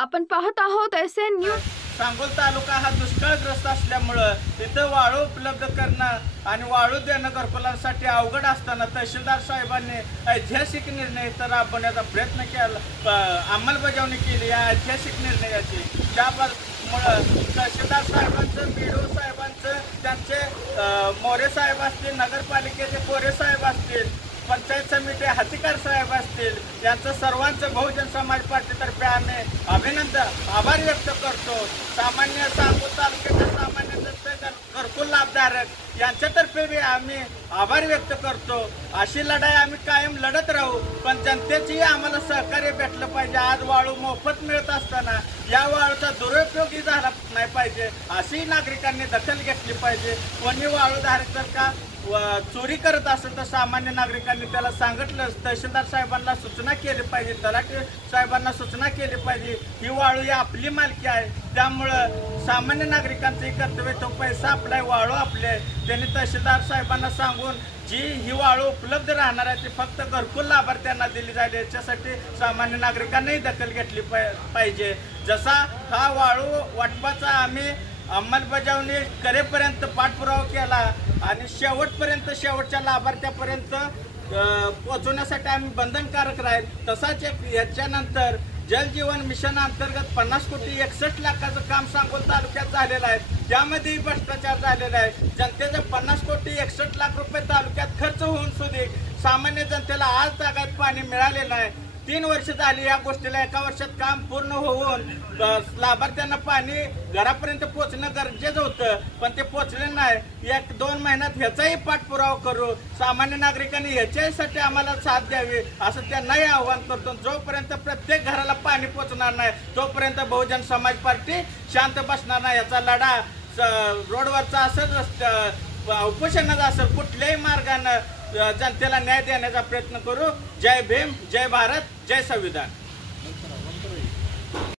आपण पाहत आहोत SN न्यूज। सांगोल तालुका हा दुष्काळग्रस्त असल्यामुळं तिथं वाळू उपलब्ध करणं आणि वाळू देणं घरकुलांसाठी अवघड असताना तहसीलदार साहेबांनी ऐतिहासिक निर्णय तर राबवण्याचा प्रयत्न केला, अंमलबजावणी केली या ऐतिहासिक निर्णयाची। त्यामुळं तहसीलदार साहेबांचं, BDO साहेबांचं, त्यांचे मोरे साहेब असतील, नगरपालिकेचे कोरे साहेब असतील, पंचायत समिती हातीकार साहेब असतील, यांचं सर्वांचं बहुजन समाज पार्टीतर्फे आम्ही अभिनंदन आभार व्यक्त करतो। सामान्य सांगोल तालुक्याच्या सामान्य घरकुल लाभधारक यांच्यातर्फे बी आम्ही आभार व्यक्त करतो। अशी लढाई आम्ही कायम लढत राहू, पण जनतेची आम्हाला सहकार्य भेटलं पाहिजे। आज वाळू मोफत मिळत असताना या वाळूचा दुरुपयोगही झाला नाही पाहिजे, अशी नागरिकांनी दखल घेतली पाहिजे। कोणी वाळूधारक जर का चोरी करत असेल तर सामान्य नागरिकांनी त्याला सांगितलं, तहसीलदार साहेबांना सूचना केली पाहिजे, तलाठी साहेबांना सूचना केली पाहिजे। ही वाळू ही आपली मालकी आहे, त्यामुळं सामान्य नागरिकांचं कर्तव्य, तो पैसा आपला आहे, वाळू आपले आहे। त्यांनी तहसीलदार साहेबांना सांगून जी ही वाळू उपलब्ध राहणार आहे ती फक्त घरकुल लाभार्थ्यांना दिली जाईल, याच्यासाठी सामान्य नागरिकांनाही दखल घेतली पाहिजे। जसा हा वाळू वाटपाचा आम्ही अंमलबजावणी करेपर्यंत पाठपुरावा केला आणि शेवटपर्यंत शेवटच्या लाभार्थ्यापर्यंत पोहोचवण्यासाठी आम्ही बंधनकारक राहील, तसाच याच्यानंतर जल जीवन मिशन अंतर्गत 50 कोटी 61 लाखाचं काम सांगोल तालुक्यात झालेलं आहे। त्यामध्येही भ्रष्टाचार झालेला आहे। जनतेचं 50 कोटी 61 लाख रुपये तालुक्यात खर्च होऊन सुद्धा सामान्य जनतेला आज तागात पाणी मिळालेलं आहे। 3 वर्ष झाली या गोष्टीला, एका वर्षात काम पूर्ण होऊन लाभार्थ्यांना पाणी घरापर्यंत पोहोचणं गरजेचं होतं, पण ते पोहोचले नाही। 1-2 महिन्यात ह्याचाही पाठपुरावा करू, सामान्य नागरिकांनी ह्याच्यासाठी आम्हाला साथ द्यावी असं त्यांनाही आव्हान करतो। जोपर्यंत प्रत्येक घराला पाणी पोहोचणार नाही तोपर्यंत बहुजन समाज पार्टी शांत बसणार नाही। याचा लढा रोडवरचा असेल, उपोषणाचा असेल, कुठल्याही मार्गानं जनतेला न्याय देण्याचा प्रयत्न करू। जय भीम, जय भारत, जय संविधान।